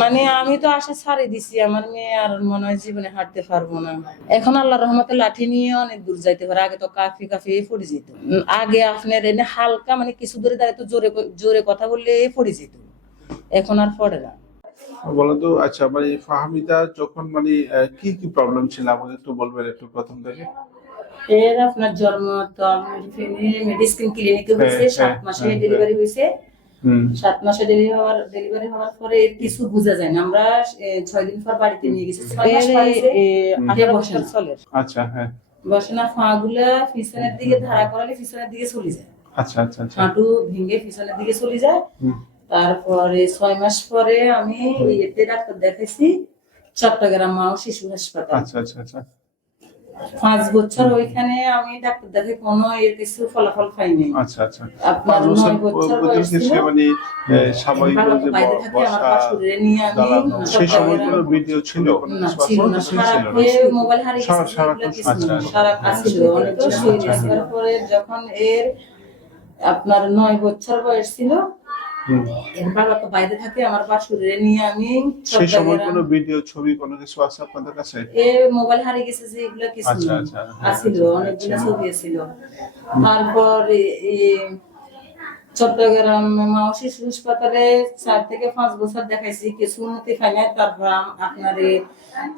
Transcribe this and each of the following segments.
মানে আমি তো আশা ছাড়ি দিছি আমার মেয়ে আর মনে হয় জীবনে হাঁটতে পারব না। এখন আল্লাহ রহমতে লাঠি নিয়ে অনেক দূর যাইতে পারে আগে তো কাফি কাফি পড়ে যেত। আগে আপনার এনে হালকা মানে কিছু দূরে দাঁড়িয়ে তো জোরে জোরে কথা বললে পড়ে যেত। এখন আর পড়ে না। বলো তো আচ্ছা মানে ফাহমিদা যখন মানে কি কি প্রবলেম ছিল? আমাকে একটু বলবেন একটু প্রথম থেকে। এর আপনার জন্ম তো মেডিসিন ক্লিনিকে হয়েছে হ্যাঁ, সাত হ্যাঁ, মাসে হ্যাঁ, ডেলিভারি হয়েছে। হুম সাত মাসে ডেলিভারি হওয়ার ডেলিভারি হওয়ার পরে কিছু বোঝা যায় না। আমরা ছয় দিন পর বাড়িতে নিয়ে গেছি। ছয় মাস চলে। আচ্ছা হ্যাঁ। বসে না ফা গুলা পিছনের দিকে ধারা করালে পিছনের দিকে চলে যায়। আচ্ছা আচ্ছা আচ্ছা। হাঁটু ভেঙে পিছনের দিকে চলে যায়। তারপরে ছয় মাস পরে আমি এতে ডাক্তার দেখাইছি চট্টগ্রাম মা ও শিশু হাসপাতাল। আচ্ছা আচ্ছা আচ্ছা। পাঁচ বছর ওইখানে আমি ডাক্তার দেখে কোনো এর কিছু ফলাফল পাইনি। আচ্ছা আচ্ছা। আপনার নয় বছর বয়স ছিল। মানে স্বাভাবিক যে সেই সময়গুলো ভিডিও ছিল? ছিল ছিল মোবাইল হারিয়ে সারা- আচ্ছা। আচ্ছা। সারা আসছিল অনেক তো তারপরে যখন এর আপনার নয় বছর বয়স ছিল। এর বাবা তো বাইরে থাকে আমার বাসুরে নিয়ে আমি সেই সময় কোনো ভিডিও ছবি কোনো কিছু আছে আপনাদের কাছে? এ মোবাইল হারিয়ে গেছে যে এগুলো কিছু আচ্ছা। আচ্ছা, আচ্ছা, অনেকগুলো আচ্ছা। ছবি ছিল তারপর চট্টগ্রাম হাসপাতালে চার থেকে পাঁচ বছর দেখাইছি কিছু উন্নতি পাই নাই। তারপর আপনার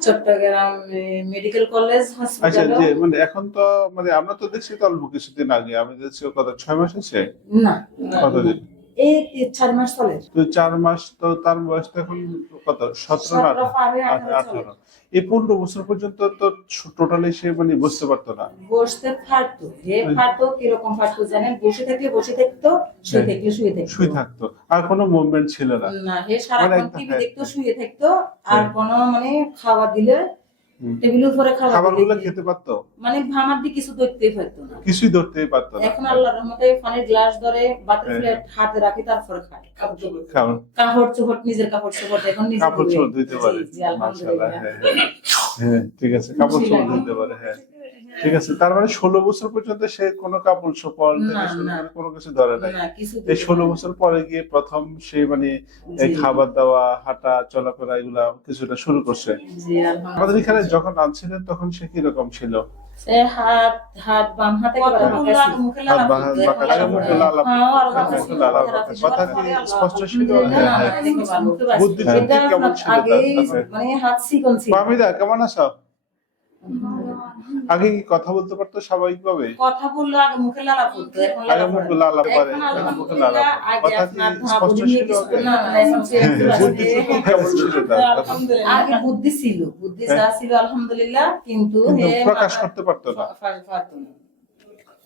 চট্টগ্রাম মেডিকেল কলেজ আচ্ছা যে মানে এখন তো মানে আমরা তো দেখছি তো অল্প কিছুদিন আগে আমি দেখছি কত ছয় মাস আছে? না। কতদিন? এই চার মাস চলে তো চার মাস তো তার বয়স এখন কত সতেরো না সতেরো পার আঠারো? আঠারো চলে। আঠারো এই পনেরো বছর পর্যন্ত তো টোটালি সে মানে বুঝতে পারতো না বসতে পারতো হে পারতো কীরকম পারতো জানেন বসে থাকলে বসে থাকতো শুয়ে হ্যাঁ। থাকলে শুয়ে থাকতো শুয়ে থাকতো আর কোনো মুভমেন্ট ছিল না না হে সারাক্ষণ মানে টিভি হ্যাঁ। দেখতো শুয়ে থাকতো আর হ্যাঁ। কোনো মানে খাওয়া দিলে। টেবিলের উপরে খাবার খাবারগুলো খেতে পারতো? মানে ভামার দিকে কিছু ধরতেই পারতো না। কিছুই ধরতেই পারতো না। এখন আল্লাহর রহমতে পানির গ্লাস ধরে হ্যাঁ। প্লেট হাতে রাখি তারপরে খায়। কাপড় চোপড়। নিজের কাপড় চোপড় এখন নিজে কাপড় চোপড় ধুইতে পারে। হ্যাঁ হ্যাঁ। হ্যাঁ ঠিক আছে কাপড় চোপড়। ধুইতে পারে হ্যাঁ। ঠিক আছে? তার মানে ষোলো বছর পর্যন্ত সে কোনো কাপড়। করে কোনো কিছু ধরে নাই। না এই ষোলো বছর পরে গিয়ে প্রথম সে মানে খাবার দাওয়া হাঁটা চলাফেরা এগুলা কিছুটা শুরু করছে। আমাদের এখানে যখন আনছিলেন তখন সে কীরকম ছিল? সে হাত হাত বাম হাতে হ্যাঁ। লাগা। হ্যাঁ, আর হ্যাঁ, কথা স্পষ্ট ছিল? দেখে। বুদ্ধি কেমন ছিল। মানে কেমন আছো? আগে কি কথা বলতে পারতো স্বাভাবিক ভাবে কথা বলল আগে মুখে লালা পড়তো এখন লালা মুখে লালা পড়ে এখন মুখে লালা কথা কি স্পষ্ট ছিল? কিছু আগে? বুদ্ধি ছিল বুদ্ধি হ্যাঁ। যা ছিল আলহামদুলিল্লাহ কিন্তু কিন্তু প্রকাশ করতে পারতো না। পারতো না।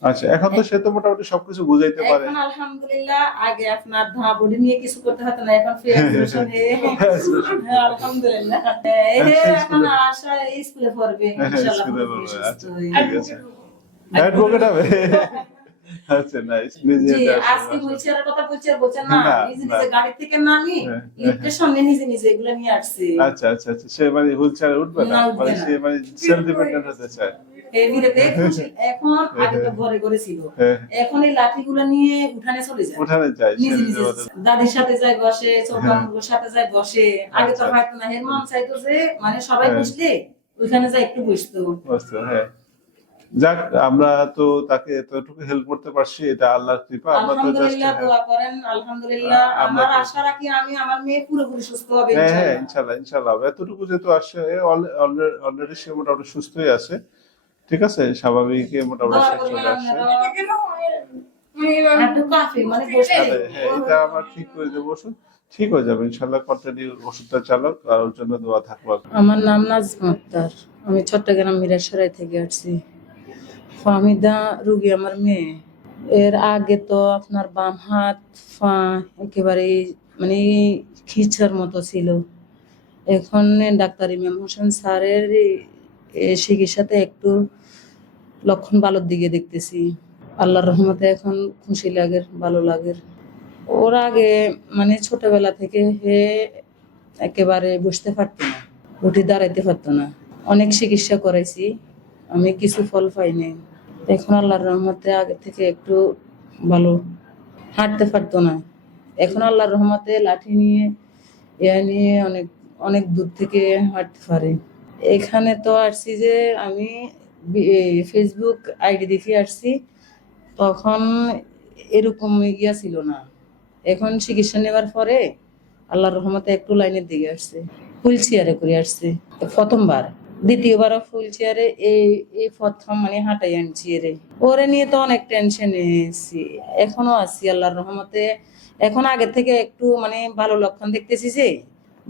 আচ্ছা এখন তো সে তো মোটামুটি সবকিছু বুঝাইতে পারে। এখন আলহামদুলিল্লাহ আগে আপনার ধোঁয়া বডি নিয়ে কিছু করতে হতো না এখন ফ্রি অ্যাডমিশন হ্যাঁ, আলহামদুলিল্লাহ। এখন আশা স্কুলে পড়বে ইনশাআল্লাহ আচ্ছা, হয়ে। ঠিক আছে। অ্যাডভোকেট হবে? আচ্ছা নাইস নিজে আজকে হুইলচেয়ারের কথা বলছি আর না না, নিজে নিজে গাড়ি থেকে নামি হ্যাঁ, লিফটের সামনে নিজে নিজে এগুলো নিয়ে আসছি। আচ্ছা আচ্ছা আচ্ছা সে মানে উঠবে না? মানে সে মানে সেলফ ডিপেন্ডেন্ট হতে চায়। এখন আগে তো ঘরে ঘরে ছিল। হ্যাঁ। এখন এই লাঠিগুলো নিয়ে উঠানে চলে যায়। উঠানে যায় দাদির সাথে যায় বসে চৌকানুর সাথে যায় বসে। আগে তো আচ্ছা। হয়তো না হের মন চাইতো যে মানে সবাই হ্যাঁ। বসলে ওইখানে যায় একটু বসতো। বুঝতে হ্যাঁ। যাক আমরা তো তাকে এতটুকু হেল্প করতে পারছি এটা আল্লাহর কৃপা আমরা তো আলহামদুলিল্লাহ দোয়া করেন আলহামদুলিল্লাহ। আমার আশা রাখি আমি আমার মেয়ে পুরোপুরি সুস্থ হবে হ্যাঁ হ্যাঁ ইনশাআল্লাহ। ইনশাল্লাহ এতটুকু যেহেতু আসছে অলরেডি সে মোটামুটি সুস্থই আছে। ঠিক আছে? স্বাভাবিক মোটামুটি চলে মানে আরে, হ্যাঁ এটা আমরা ঠিক করে দেবো ওষুধ ঠিক হয়ে যাবে ইনশাল্লাহ কন্টিনিউ ওষুধটা চালক আর ওর জন্য দোয়া থাকব। আমার নাম নাজমা আক্তার। আমি চট্টগ্রাম মিরাসরাই থেকে আসছি। রুগী আমার মেয়ে। এর আগে তো আপনার বাম হাত একেবারে মানে খিচার মতো ছিল। এখন ডাক্তার ইমাম হোসেন স্যারের এই চিকিৎসাতে একটু লক্ষণ ভালোর দিকে দেখতেছি। আল্লাহর রহমতে এখন খুশি লাগে, ভালো লাগে। ওর আগে মানে ছোটবেলা থেকে হে একেবারে বসতে পারতো না, উঠে দাঁড়াইতে পারতো না। অনেক চিকিৎসা করাইছি, আমি কিছু ফল পাইনি। এখন আল্লাহর রহমতে আগে থেকে একটু ভালো, হাঁটতে পারতো না। এখন আল্লাহর রহমতে লাঠি নিয়ে এ নিয়ে অনেক অনেক দূর থেকে হাঁটতে পারে। এখানে তো আসছি যে আমি ফেসবুক আইডি দেখে আসছি, তখন এরকম ইয়া ছিল না। এখন চিকিৎসা নেওয়ার পরে আল্লাহর রহমতে একটু লাইনের দিকে আসছে, ফুল চেয়ারে করে আসছে। প্রথমবার, দ্বিতীয়বার ফুল চেয়ারে এই এই প্রথম মানে হাঁটাই আনছি এরে ওরে নিয়ে তো অনেক টেনশন এসেছি এখনও আছি আল্লাহর রহমতে। এখন আগে থেকে একটু মানে ভালো লক্ষণ দেখতেছি যে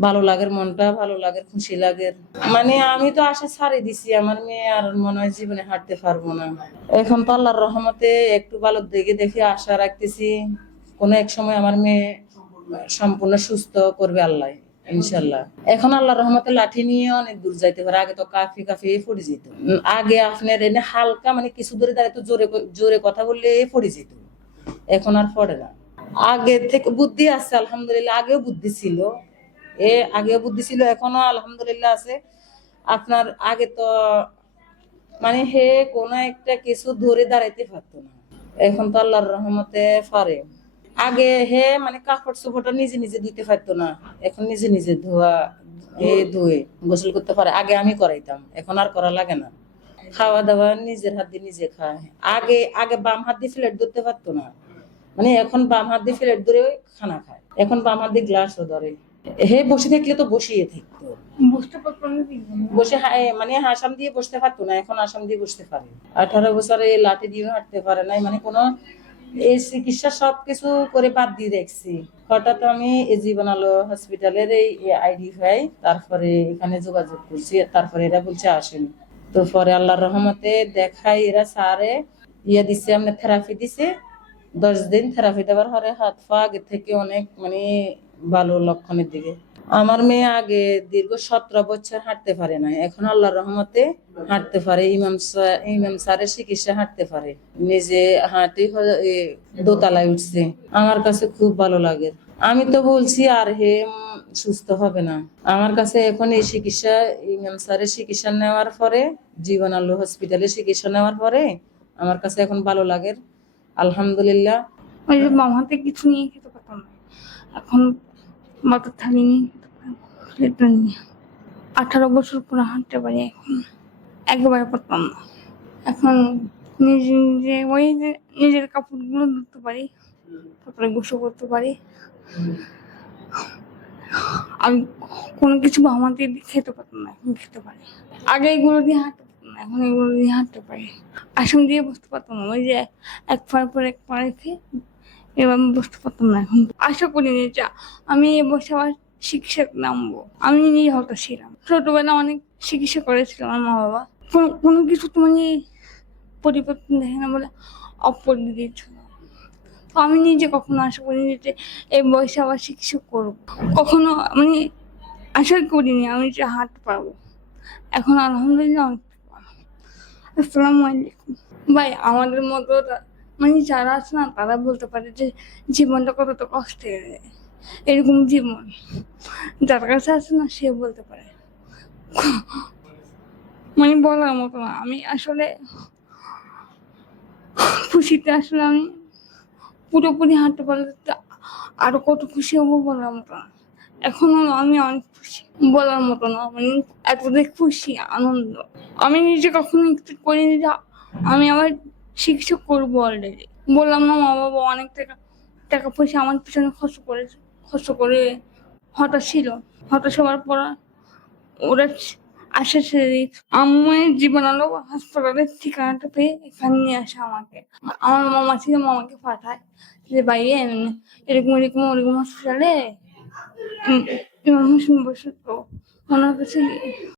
ভালো লাগের মনটা, ভালো লাগের খুশি লাগের। মানে আমি তো আশা ছাড়ি দিছি, আমার মেয়ে আর মনে হয় জীবনে হাঁটতে পারব না। এখন তো আল্লাহর রহমতে একটু ভালো দেখে দেখে আশা রাখতেছি, কোনো এক সময় আমার মেয়ে সম্পূর্ণ সুস্থ করবে আল্লাহ ইনশাল্লাহ এখন আল্লাহর রহমতে লাঠি নিয়ে অনেক দূর যাইতে পারে, আগে তো কাফি কাফি পড়ে যেত। আগে আপনার এনে হালকা মানে কিছু দূরে দাঁড়িয়ে তো জোরে জোরে কথা বললে পড়ে যেত। এখন আর পড়ে না। আগে থেকে বুদ্ধি আছে, আলহামদুলিল্লাহ, আগেও বুদ্ধি ছিল। এ আগেও বুদ্ধি ছিল, এখনও আলহামদুলিল্লাহ আছে। আপনার আগে তো মানে হে, কোনো একটা কিছু ধরে দাঁড়াইতে পারতো না। এখন তো আল্লাহর রহমতে পারে। আগে হে মানে কাপড় চোপড়টা নিজে নিজে ধুইতে পারতো না। এখন নিজে নিজে ধোয়া, এ ধুয়ে গোসল করতে পারে। আগে আমি করাইতাম, এখন আর করা লাগে না। খাওয়া দাওয়া নিজের হাত দিয়ে নিজে খায়। আগে আগে বাম হাত দিয়ে প্লেট ধরতে পারতো না। মানে এখন বাম হাত দিয়ে প্লেট ধরে খানা খায়। এখন বাম হাত দিয়ে গ্লাসও ধরে। হে বসে থাকলে তো বসিয়ে থাকতো। না বসে মানে আসাম দিয়ে বসতে পারতো না এখন আসাম দিয়ে বসতে পারে। আঠারো বছরে লাঠি দিয়ে হাঁটতে পারে নাই মানে কোনো এই চিকিৎসা সবকিছু করে বাদ দিয়ে দেখছি হঠাৎ আমি এই জীবন হসপিটালের এই আইডি পাই তারপরে এখানে যোগাযোগ করছি তারপরে এরা বলছে আসেন। তো পরে আল্লাহর রহমতে দেখাই এরা সারে ইয়ে দিছে আমরা থেরাপি দিছে। দশ দিন থেরাপি দেওয়ার পরে হাত পা থেকে অনেক মানে ভালো লক্ষণের দিকে। আমার মেয়ে আগে দীর্ঘ সতেরো বছর হাঁটতে পারে না এখন আল্লাহর রহমতে হাঁটতে পারে। ইমাম ইমাম স্যারের চিকিৎসা হাঁটতে পারে। নিজে হাঁটি দোতলায় উঠছে। আমার কাছে খুব ভালো লাগে। আমি তো বলছি, আর হে সুস্থ হবে না। আমার কাছে এখন এই চিকিৎসা, ইমাম স্যারের চিকিৎসা নেওয়ার পরে, জীবন আলো হসপিটালে চিকিৎসা নেওয়ার পরে, আমার কাছে এখন ভালো লাগে। আলহামদুলিল্লাহ। হাতে কিছু নিয়ে খেতে পারতাম এখন মাথার থালি নিয়ে আঠারো বছর পরে হাঁটতে পারি এখন। একেবারে পারতাম না। এখন নিজে নিজে ওই যে নিজের কাপড়গুলো ধুতে পারি, তারপরে গোসল করতে পারি। আমি কোনো কিছু হাতে দিয়ে খেতে পারতাম না, এখন খেতে পারি। আগে এগুলো দিয়ে হাঁটতে পারতাম না, এখন এগুলো দিয়ে হাঁটতে পারি। আসন দিয়ে বসতে পারতাম না, ওই যে এক পার পর এক পা রেখে এবার আমি বসতে পারতাম না এখন। আশা করিনি যে। আমি এ বসে আবার শিক্ষক নামবো। আমি নিজে হয়তো ছিলাম। ছোটবেলা অনেক চিকিৎসা করেছিল আমার মা বাবা। কোনো কোনো কিছু মানে পরিবর্তন দেখে না বলে অপরিণত দিয়েছিল। তো আমি নিজে কখনো আশা করিনি যে এই বয়সে আবার চিকিৎসা করব। কখনো মানে আশা করিনি আমি যে হাঁটতে পারব এখন আলহামদুলিল্লাহ অনেক। আসসালামু আলাইকুম। ভাই, আমাদের মতো মানে যারা আছে না, তারা বলতে পারে যে জীবনটা কতটা কষ্টের। এরকম জীবন। যার কাছে আছে না সে বলতে পারে। মানে বলার মতো না। আমি আসলে খুশিতে আসলে আমি পুরোপুরি হাঁটতে পারলে আরও কত খুশি হব বলার মতো না। এখনও আমি অনেক খুশি। বলার মতো না। মানে এতটাই খুশি, আনন্দ। আমি নিজে কখনো করিনি যে, আমি আবার চিকিৎসা করব অলরেডি বললাম, না, মা বাবা, অনেক টাকা টাকা পয়সা আমার পিছনে খরচ করে খরচ করে হতাশ ছিল। হতাশ হওয়ার পর ওরা আশা ছেড়ে দিয়েছে আমি জীবন আলো হাসপাতালের ঠিকানাটা পেয়ে এখানে নিয়ে আসে আমাকে। আমার মামা ছিল, মামাকে পাঠায় যে বাইরে এরকম এরকম, ওরকম হসপিটালে বসে তো ওনার কাছে